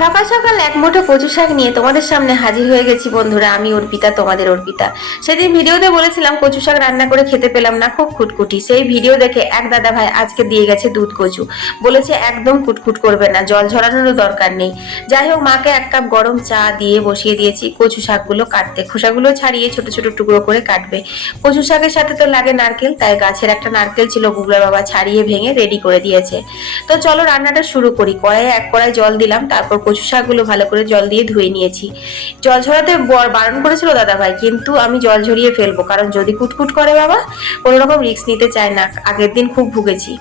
সকাল সকাল এক মুঠো কচু শাক নিয়ে তোমাদের সামনে হাজির হয়ে গেছি বন্ধুরা। আমি অর্পিতা, তোমাদের অর্পিতা। সেদিন ভিডিওতে বলেছিলাম কচু শাক রান্না করে খেতে পেলাম না, খুব খুঁটকুটি। সেই ভিডিও দেখে এক দাদা ভাই আজকে দিয়ে গেছে দুধ কচু, বলেছে একদম কুটকুট করবে না, জল ঝরানোরও দরকার নেই। যাই হোক, মাকে এক কাপ গরম চা দিয়ে বসিয়ে দিয়েছি কচু শাকগুলো কাটতে। খোসাগুলো ছাড়িয়ে ছোট ছোট টুকরো করে কাটবে। কচু শাকের সাথে তো লাগে নারকেল, তাই গাছের একটা নারকেল ছিল, বুগলা বাবা ছাড়িয়ে ভেঙে রেডি করে দিয়েছে। তো চলো রান্নাটা শুরু করি। কড়াইয়ে এক কড়াই জল দিলাম, তারপর কচু শাকগুলো ভালো করে জল দিয়ে ধুয়ে নিয়েছি। জল ঝরাতে বারণ করেছিল দাদা ভাই, কিন্তু আমি জল ঝরিয়ে ফেলবো, কারণ যদি কুটকুট করে বাবা কোনো রকম রিস্ক নিতে চায় না। আগের দিন খুব ভুগেছি।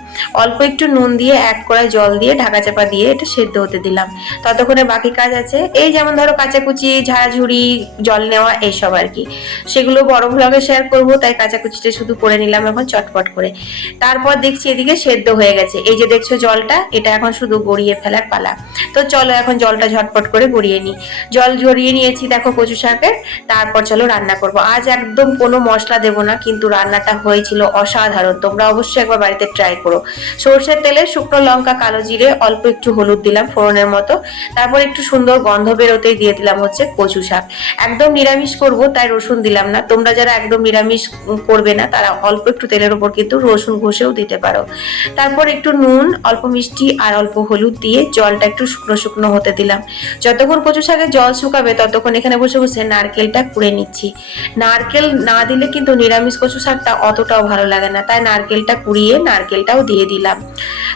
অল্প একটু নুন দিয়ে এক কড়াই জল দিয়ে ঢাকা চাপা দিয়ে এটা সেদ্ধ হতে দিলাম। ততক্ষণে বাকি কাজ আছে, এই যেমন ধরো কাচাকুচি, ঝাড়াঝুড়ি, জল নেওয়া, এইসব আর কি। সেগুলো বড় ভ্লগে শেয়ার করবো, তাই কাচাকুচিটা শুধু করে নিলাম এখন চটপট করে। তারপর দেখছি এদিকে সেদ্ধ হয়ে গেছে। এই যে দেখছো জলটা, এটা এখন শুধু গড়িয়ে ফেলার পালা। তো চলো এখন জলটা ঝটপট করে গড়িয়ে নিই। জল ঝরিয়ে নিয়েছি দেখো কচু শাকের। তারপর চলো রান্না করব। আজ একদম কোনো মশলা দেব না, কিন্তু রান্নাটা হয়েছিল অসাধারণ। তোমরা অবশ্যই একবার বাড়িতে ট্রাই করো। সর্ষের তেলে শুকনো লঙ্কা, কালো জিরে, অল্প একটু হলুদ দিলাম ফোড়নের মতো। তারপর একটু সুন্দর গন্ধ বেরোতেই দিয়ে দিলাম হচ্ছে কচু শাক। একদম নিরামিষ করব, তাই রসুন দিলাম না। তোমরা যারা একদম নিরামিষ করবে না, তারা অল্প একটু তেলের উপর কিন্তু রসুন ঘষেও দিতে পারো। তারপর একটু নুন, অল্প মিষ্টি আর অল্প হলুদ দিয়ে জলটা একটু শুকনো শুকনো হতে দিলাম। যতক্ষণ কচু শাকের জল শুকাবে ততক্ষণ এখানে বসে বসে নারকেলটা কুড়ে নিচ্ছি। নারকেল না দিলে কিন্তু নিরামিষ কচু শাকটা অতটাও ভালো লাগে না, তাই নারকেলটা কুড়িয়ে নারকেলটাও দিয়ে দিলাম।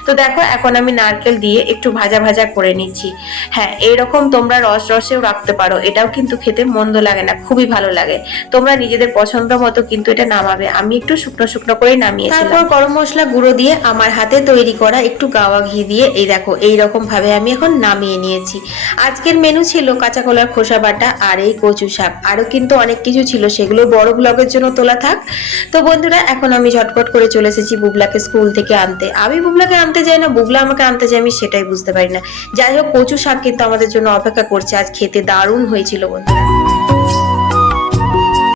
তো দেখো এখন আমি নারকেল দিয়ে একটু ভাজা ভাজা করে নিচ্ছি। হ্যাঁ, এইরকম তোমরা রস রসেও রাখতে পারো, এটাও কিন্তু খেতে মন্দ লাগে না, খুবই ভালো লাগে। তোমরা নিজেদের পছন্দ মতো কিন্তু এটা নামাবে। আমি একটু শুকনো শুকনো করেই নামিয়েছিলাম। তারপর গরম মশলা গুঁড়ো দিয়ে আমার হাতে তৈরি করা একটু গাওয়া ঘি দিয়ে এই দেখো এইরকম ভাবে আমি এখন নামিয়ে নিয়েছি। আজকের মেনু ছিল কাঁচা কলার খোসা বাটা আর এই কচু শাক। আরো কিন্তু অনেক কিছু ছিল, সেগুলো বড় ব্লগের জন্য তোলা থাক। তো বন্ধুরা এখন আমি ঝটপট করে চলে এসেছি বুবলাকে স্কুল থেকে আনতে। আমি বুবলাকে আনতে যাই না, বুবলা আমাকে আনতে যায়, আমি সেটাই বুঝতে পারি না। যাই হোক, কচু শাক কিন্তু আমাদের জন্য অপেক্ষা করছে। আজ খেতে দারুণ হয়েছিল বন্ধুরা।